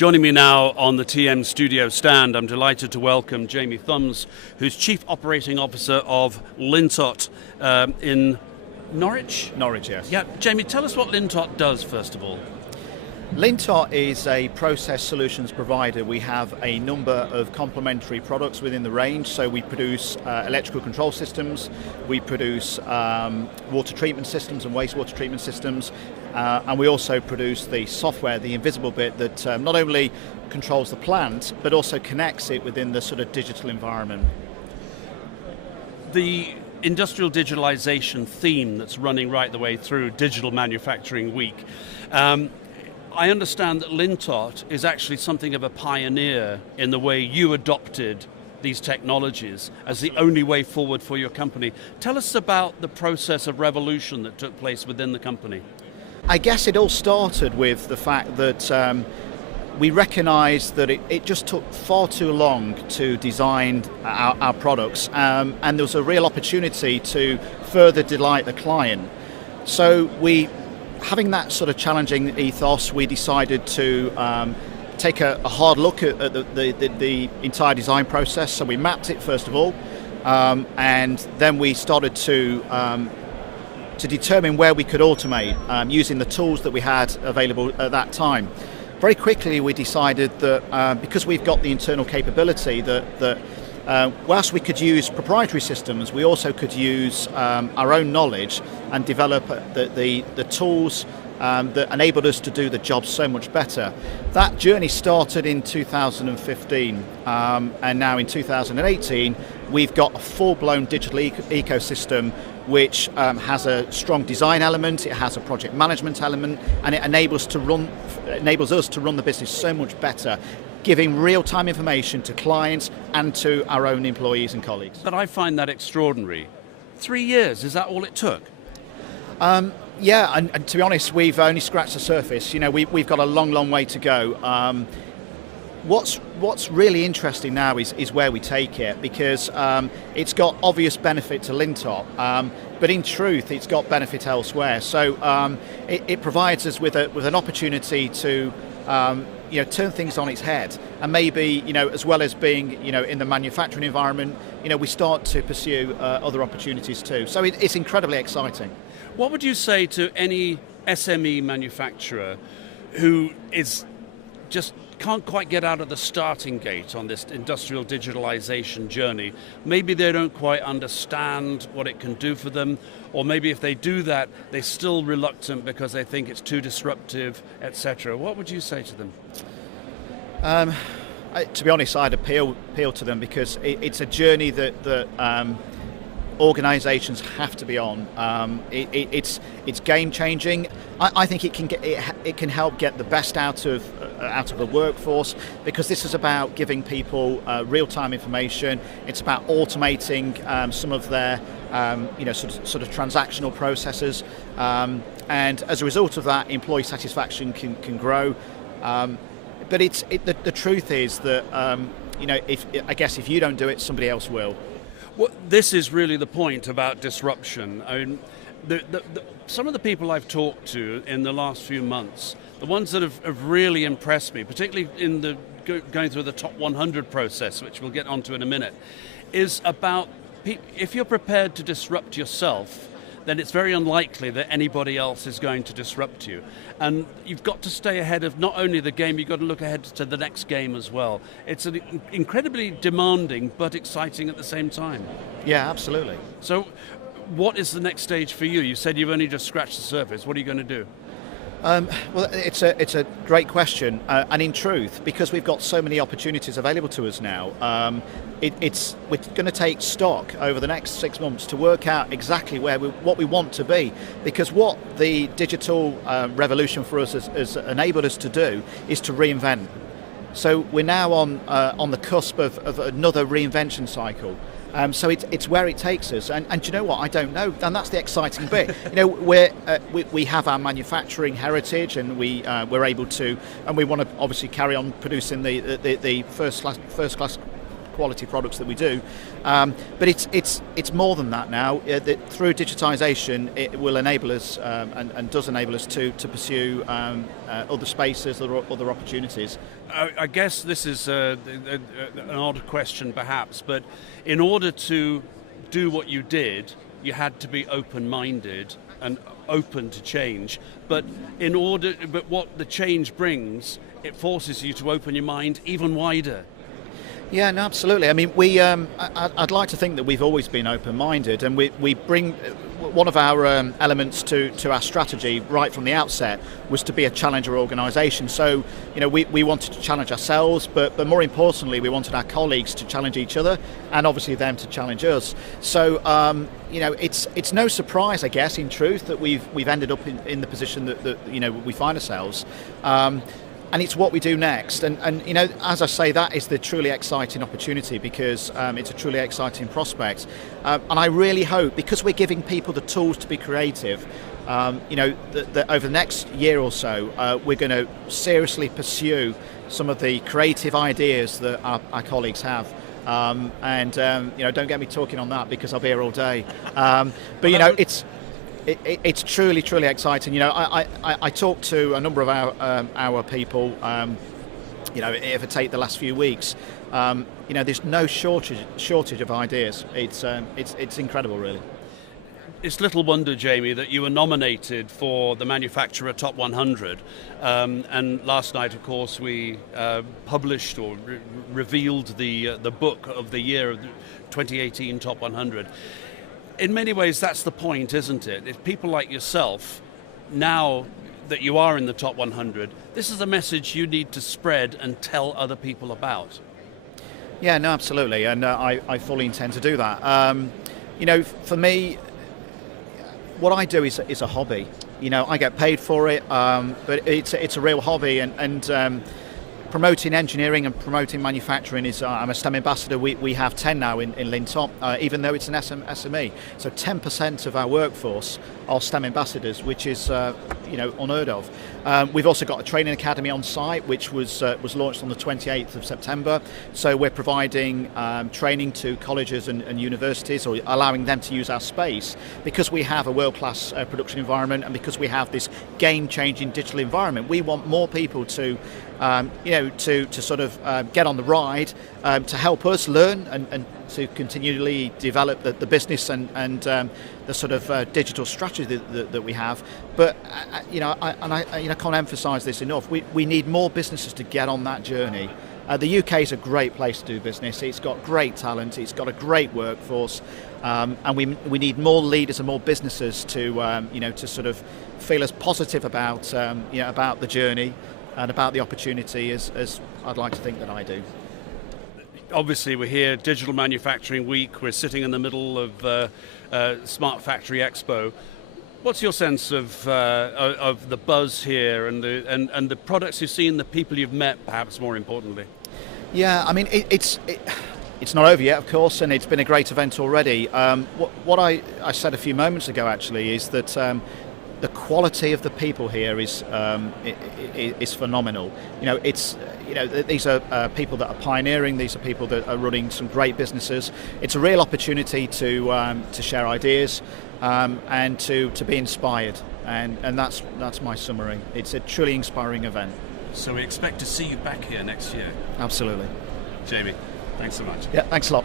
Joining me now on the TM studio stand, I'm delighted to welcome Jamie Thums, who's Chief Operating Officer of Lintott in Norwich? Norwich, yes. Yeah, Jamie, tell us what Lintott does, first of all. Lintott is a process solutions provider. We have a number of complementary products within the range. So we produce electrical control systems, we produce water treatment systems and wastewater treatment systems, and we also produce the software, the invisible bit that not only controls the plant, but also connects it within the sort of digital environment. The industrial digitalisation theme that's running right the way through Digital Manufacturing Week. I understand that Lintott is actually something of a pioneer in the way you adopted these technologies as the only way forward for your company. Tell us about the process of revolution that took place within the company. I guess it all started with the fact that we recognised that it just took far too long to design our products, and there was a real opportunity to further delight the client. So having that sort of challenging ethos, we decided to take a hard look at the entire design process. So we mapped it first of all, and then we started to determine where we could automate using the tools that we had available at that time. Very quickly we decided that because we've got the internal capability that whilst we could use proprietary systems, we also could use our own knowledge and develop the tools that enabled us to do the job so much better. That journey started in 2015, and now in 2018 we've got a full-blown digital ecosystem which has a strong design element, it has a project management element, and it enables us to run the business so much better, giving real-time information to clients and to our own employees and colleagues. But I find that extraordinary. 3 years, is that all it took? Yeah, and to be honest, we've only scratched the surface. You know, we've got a long way to go. What's really interesting now is where we take it, because it's got obvious benefit to Lintott, but in truth it's got benefit elsewhere. So it provides us with an opportunity to turn things on its head, and maybe, as well as being, in the manufacturing environment, we start to pursue other opportunities too. So it's incredibly exciting. What would you say to any SME manufacturer who can't quite get out of the starting gate on this industrial digitalization journey? Maybe they don't quite understand what it can do for them, or maybe if they do that, they're still reluctant because they think it's too disruptive, etc. What would you say to them? To be honest, I'd appeal to them, because it's a journey that organisations have to be on. It's game changing. I think it can help get the best out of the workforce, because this is about giving people real-time information. It's about automating some of their sort of transactional processes, and as a result of that, employee satisfaction can grow. But the truth is that if you don't do it, somebody else will. Well, this is really the point about disruption. I mean, some of the people I've talked to in the last few months, the ones that have really impressed me, particularly in going through the top 100 process, which we'll get onto in a minute, is about if you're prepared to disrupt yourself, then it's very unlikely that anybody else is going to disrupt you. And you've got to stay ahead of not only the game, you've got to look ahead to the next game as well. It's an incredibly demanding but exciting at the same time. Yeah, absolutely. So what is the next stage for you? You said you've only just scratched the surface. What are you going to do? Well, it's a great question, and in truth, because we've got so many opportunities available to us now, we're going to take stock over the next 6 months to work out exactly what we want to be, because what the digital revolution for us has enabled us to do is to reinvent. So we're now on the cusp of another reinvention cycle. So it's where it takes us, and do you know what? I don't know, and that's the exciting bit. We have our manufacturing heritage, and we're able to, and we want to obviously carry on producing the first class quality products that we do. But it's more than that now. Through digitalisation, it will enable us and does enable us to pursue other spaces, other opportunities. I guess this is an odd question perhaps, but in order to do what you did, you had to be open-minded and open to change. But what the change brings, it forces you to open your mind even wider. Yeah, no, absolutely. I mean, I'd like to think that we've always been open-minded, and we bring one of our elements to our strategy right from the outset was to be a challenger organisation. So, we wanted to challenge ourselves, but more importantly, we wanted our colleagues to challenge each other, and obviously them to challenge us. So, it's no surprise, I guess, in truth, that we've ended up in the position that we find ourselves. And it's what we do next. And as I say, that is the truly exciting opportunity, because it's a truly exciting prospect. And I really hope, because we're giving people the tools to be creative, that over the next year or so, we're going to seriously pursue some of the creative ideas that our colleagues have. Don't get me talking on that, because I'll be here all day. It's truly, truly exciting. I talked to a number of our people. If I take the last few weeks, there's no shortage of ideas. It's incredible, really. It's little wonder, Jamie, that you were nominated for the Manufacturer Top 100. And last night, of course, we published or revealed the book of the year of the 2018 Top 100. In many ways, that's the point, isn't it? If people like yourself, now that you are in the top 100, this is a message you need to spread and tell other people about. Yeah, no, absolutely, and I fully intend to do that. For me, what I do is a hobby. I get paid for it, but it's a real hobby, and promoting engineering and promoting manufacturing is, I'm a STEM ambassador. We have 10 now in Lintott, even though it's an SME. So 10% of our workforce are STEM ambassadors, which is unheard of. We've also got a training academy on site, which was launched on the 28th of September. So we're providing training to colleges and universities, or allowing them to use our space, because we have a world-class production environment, and because we have this game-changing digital environment. We want more people to sort of get on the ride, to help us learn and to continually develop the business and the sort of digital strategy that we have. But I can't emphasise this enough. We need more businesses to get on that journey. The UK is a great place to do business. It's got great talent. It's got a great workforce, and we need more leaders and more businesses to sort of feel as positive about the journey and about the opportunity as I'd like to think that I do. Obviously, we're here, Digital Manufacturing Week. We're sitting in the middle of Smart Factory Expo. What's your sense of the buzz here and the products you've seen, the people you've met, perhaps more importantly? Yeah, I mean, it's not over yet, of course, and it's been a great event already. What I said a few moments ago, actually, is that the quality of the people here is phenomenal. These are people that are pioneering. These are people that are running some great businesses. It's a real opportunity to share ideas and to be inspired. And that's my summary. It's a truly inspiring event. So we expect to see you back here next year. Absolutely. Jamie, thanks so much. Yeah, thanks a lot.